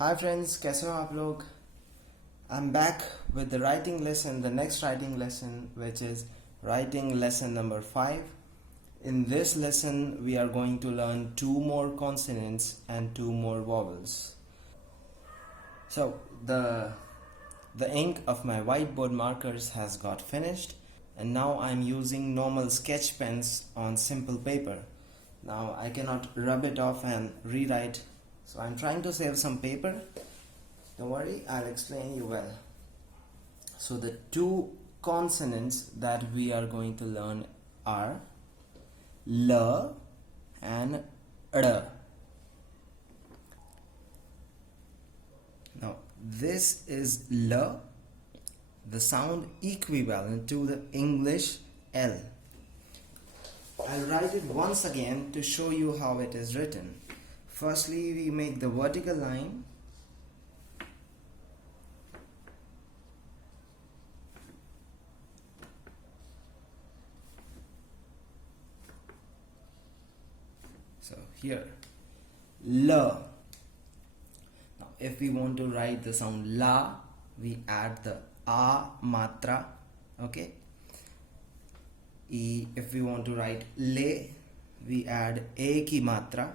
Hi friends, कैसे हो आप लोग? I'm back with the writing lesson, the next writing lesson, which is writing lesson number 5. In this lesson, we are going to learn 2 more consonants and 2 more vowels. So the ink of my whiteboard markers has got finished, and now I'm using normal sketch pens on simple paper. Now I cannot rub it off and rewrite, so I'm trying to save some paper. Don't worry, I'll explain you well. So the 2 consonants that we are going to learn are L and R. Now this is L, the sound equivalent to the English L. I'll write it once again to show you how it is written. Firstly, we make the vertical line. So here, L. Now if we want to write the sound La, we add the A matra, okay? If we want to write Le, we add A ki matra,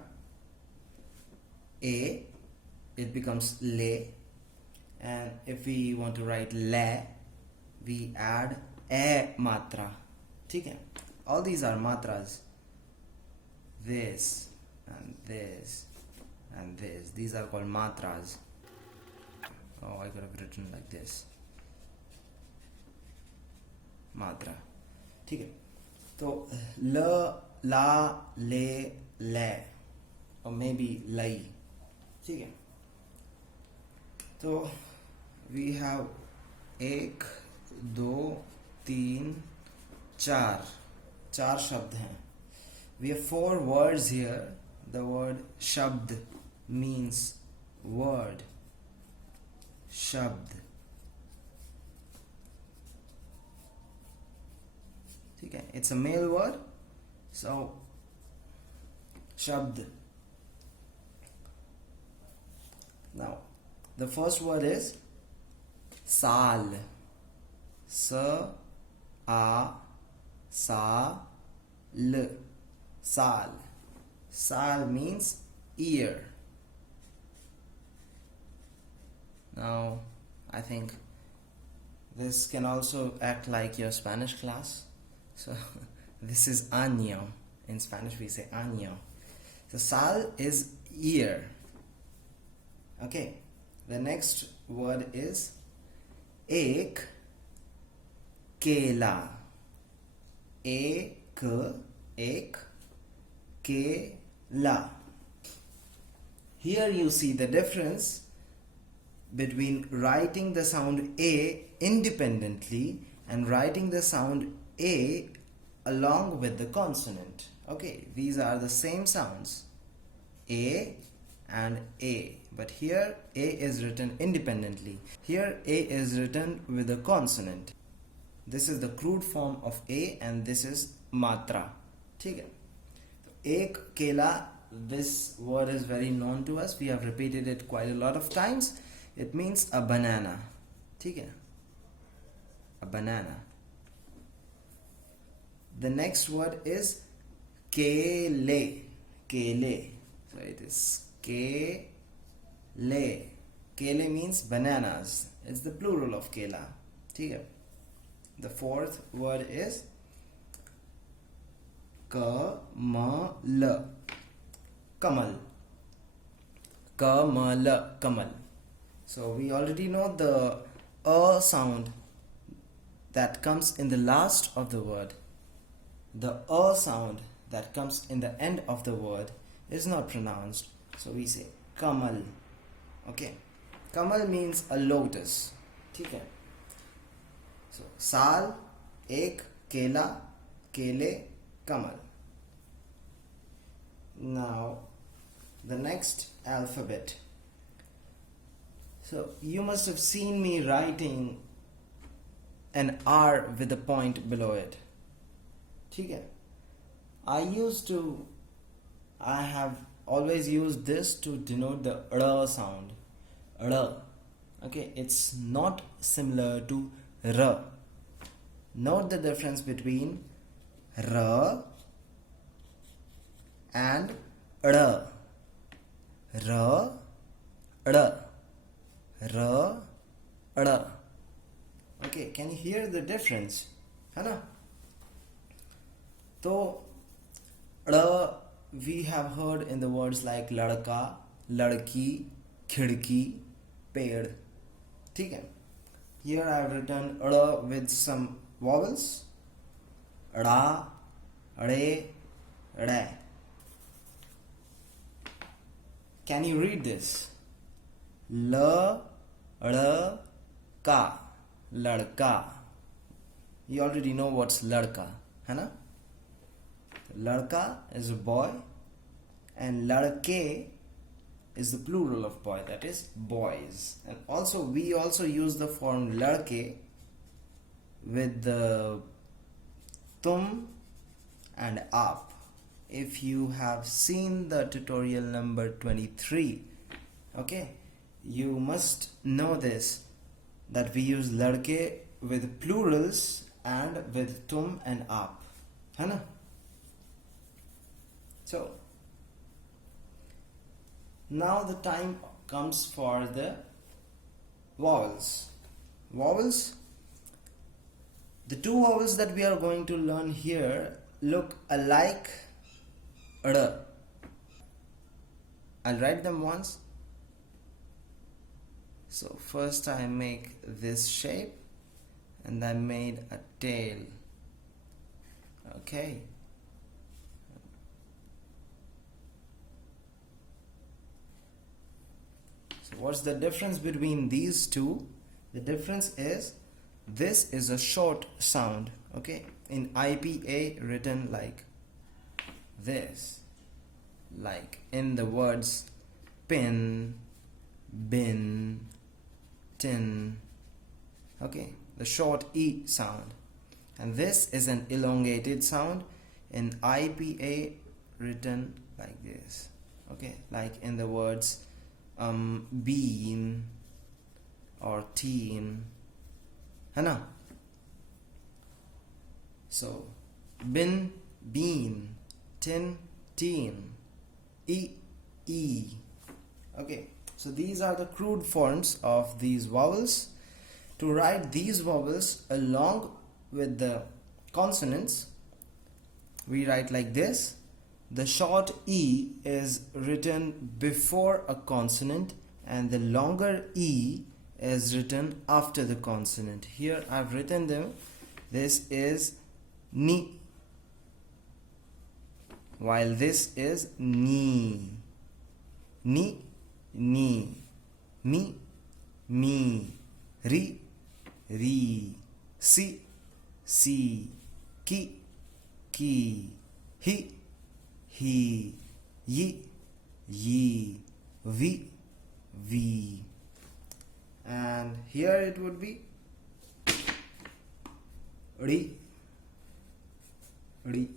A, it becomes Le. And if we want to write La, we add A matra, okay? All these are matras. This and this and this, these are called matras. Oh, I could have written like this, matra, okay? So L, La, Le, Le, or maybe Lai, okay? So we have 1, 2, 3, 4 शब्द हैं. We have 4 words here. The word shabd means word. Shabd. Okay, it's a male word. So shabd. Now the first word is sal. Sa, a, sa, l. Sal. Sal means ear. Now I think this can also act like your Spanish class. So this is año. In Spanish we say año. So sal is ear. Okay. The next word is ek kela. Ek, kela. Here you see the difference between writing the sound A independently and writing the sound A along with the consonant. Okay, these are the same sounds, A and A, but here A is written independently. Here A is written with a consonant. This is the crude form of A and this is matra. ठीक है? Ek kela, this word is very known to us. We have repeated it quite a lot of times. It means a banana. ठीक है? A banana. The next word is kele. Kele. So it is kele. Kele means bananas. It's the plural of kela. ठीक है? The fourth word is kamal. Kamal. Kamal. Kamal. So we already know the a sound that comes in the last of the word. The a sound that comes in the end of the word is not pronounced. So we say kamal. Okay. Kamal means a lotus. Okay. So sal, ek, kela, kele, kamal. Now the next alphabet. So you must have seen me writing an R with a point below it. ठीक है? I have always used this to denote the R sound. R. Okay, it's not similar to R. Note the difference between R and R. R, R, R, R. Okay, can you hear the difference? है ना? तो R we have heard in the words like ladka, ladki, khidki, पेड़. ठीक है? Here I have written R with some vowels. Ra, re, re. Can you read this? L, R, ka, ladka. You already know what's ladka, है ना? Ladka is a boy and ladke is the plural of boy, that is boys. And also we also use the form ladke with the tum and aap. If you have seen the tutorial number 23, okay, you must know this, that we use ladke with plurals and with tum and aap, है ना? So now the time comes for the vowels. Vowels, the two vowels that we are going to learn here look alike. R. I'll write them once. So first I make this shape and I made a tail. Okay. So what's the difference between these two? The difference is this is a short sound, okay? In IPA written like this, like in the words pin, bin, tin, okay? The short E sound. And this is an elongated sound in IPA written like this, okay? Like in the words bean or teen, है ना? So bin, bean, tin, teen, e, okay? So these are the crude forms of these vowels. To write these vowels along with the consonants, we write like this. The short E is written before a consonant and the longer E is written after the consonant. Here I've written them. This is ni, while this is ni. Ni, ni, mi, mi, ri, ri, si, ki, hi, he, yi, vi. And here it would be ri, ri.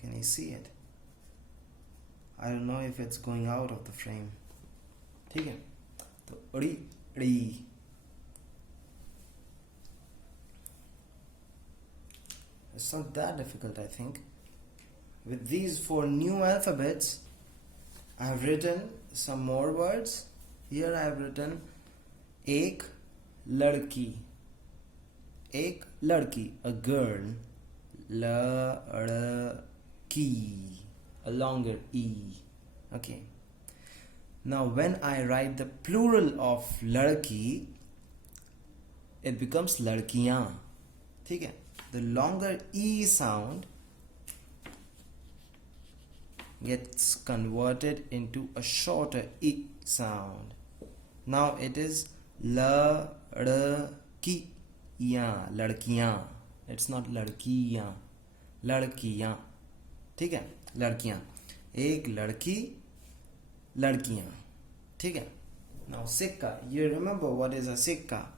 Can you see it? I don't know if it's going out of the frame. ठीक है? तो ri. It's not that difficult, I think. With these 4 new alphabets, I have written some more words. Here I have written ek ladki. Ek ladki, a girl. Ladki, a longer E. Okay. Now when I write the plural of ladki, it becomes ladkiyan. ठीक है? The longer E sound gets converted into a shorter E sound. Now it is ladkiyan, ladkiyan. It's not ladkiyan, ladkiyan. ठीक है? लड़कियां. एक लड़की, लड़कियां. ठीक है? Now sikka. You remember what is a sikka?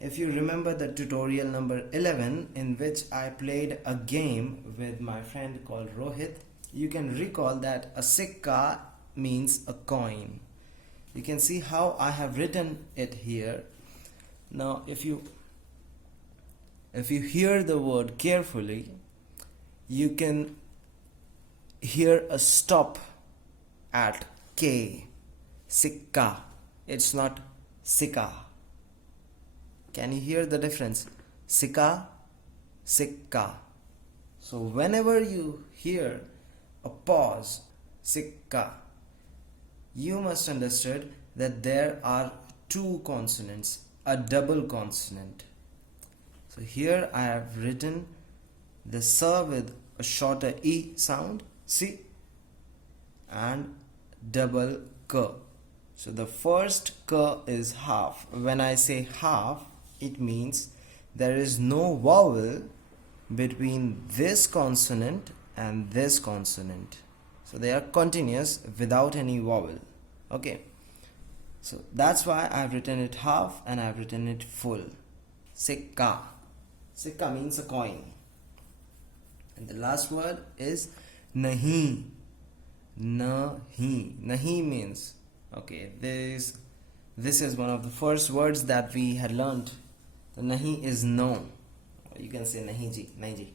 If you remember the tutorial number 11 in which I played a game with my friend called Rohit, you can recall that a sikka means a coin. You can see how I have written it here. Now if you hear the word carefully, you can hear a stop at K. Sikka. It's not sikka. Can you hear the difference? Sikka, sikka. So whenever you hear a pause, sikka, you must understand that there are two consonants, a double consonant. So here I have written the s with a shorter e sound, si, and double k. So the first k is half. When I say half, it means there is no vowel between this consonant and this consonant. So they are continuous without any vowel. Okay. So that's why I've written it half and I've written it full. Sikka. Sikka means a coin. And the last word is nahi. Nahi. Nahi means, okay, this is one of the first words that we had learned. The nahi is no. You can say nahi ji, nahi ji.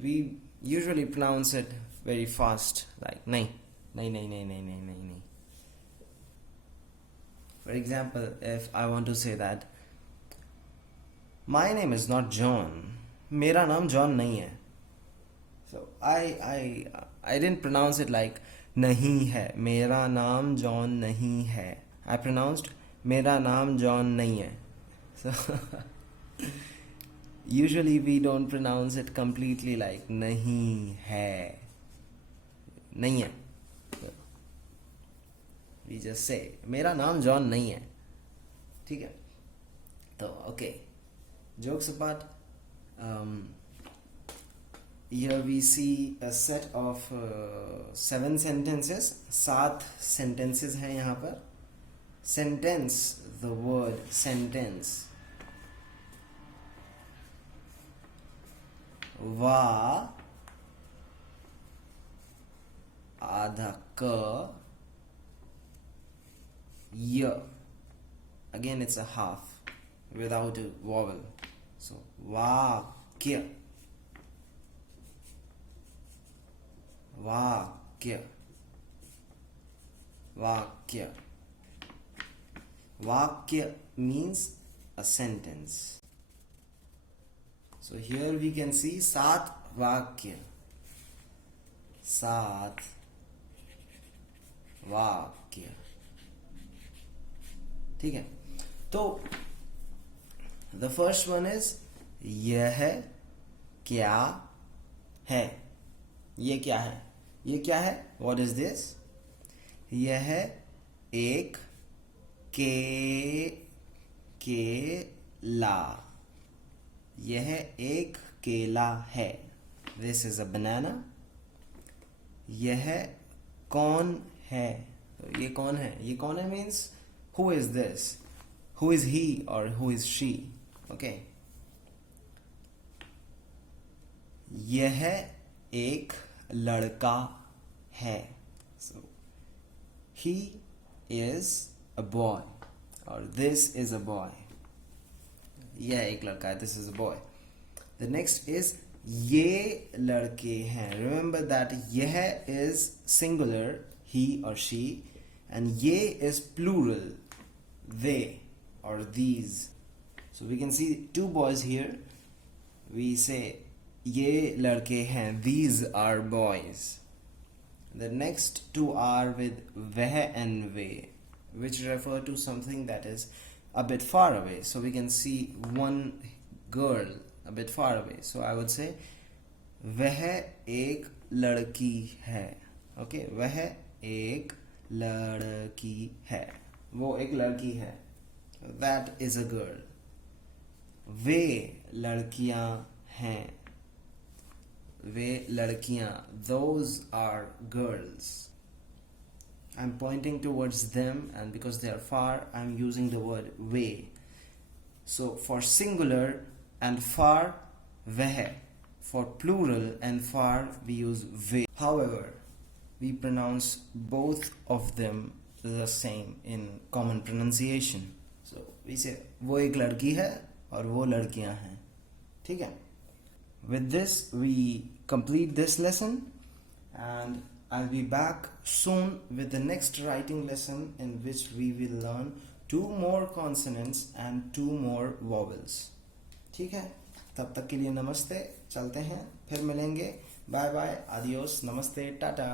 We usually pronounce it very fast, like nahi, nahi, nahi, nahi, nahi, nahi, nahi, nahi. For example, if I want to say that my name is not John, मेरा नाम John नहीं है. So I didn't pronounce it like नहीं है. मेरा नाम John नहीं है. I pronounced मेरा नाम John नहीं है. So usually we don't pronounce it completely like नहीं है. नहीं है. We just say मेरा नाम John नहीं है. ठीक है. तो okay. Jokes apart. Here we see a set of 7 sentences. 7 sentences हैं यहाँ पर. Sentence, the word sentence. Va आधा क y. Again it's a half without a vowel. So vakya. Vakya. Vakya. Vakya means a sentence. So here we can see Sat Vakya. Sat Vakya. ठीक है. तो the first one is यह क्या है. ये क्या है? ये क्या है? What is this? यह एक केला. यह एक केला है. This is a banana. यह कौन है? तो ये कौन है? ये कौन है means who is this? Who is he or who is she? Okay. यह एक लड़का है. So he is a boy or this is a boy. यह एक लड़का है. This is a boy. The next is ये लड़के हैं. Remember that यह is singular, he or she, and ये is plural, they or these. So we can see 2 boys here. We say ये लड़के हैं. These are boys. The next 2 are with वह and way, which refer to something that is a bit far away. So we can see one girl a bit far away. So I would say वह एक लड़की है. Okay, वह एक लड़की है. वो एक लड़की है. That is a girl. वे लड़कियां हैं. वे लड़कियां. Those are girls. I'm pointing towards them, and because they are far, I'm using the word way. So for singular and far, वह. for plural, and far we use ve. However, we pronounce both of them the same in common pronunciation. So we say वो एक लड़की है और वो लड़कियां हैं. ठीक है? With this we complete this lesson, and I'll be back soon with the next writing lesson in which we will learn 2 more consonants and 2 more vowels. ठीक है? तब तक के लिए नमस्ते. चलते हैं, फिर मिलेंगे. बाय बाय, आदियोस, नमस्ते, टाटा.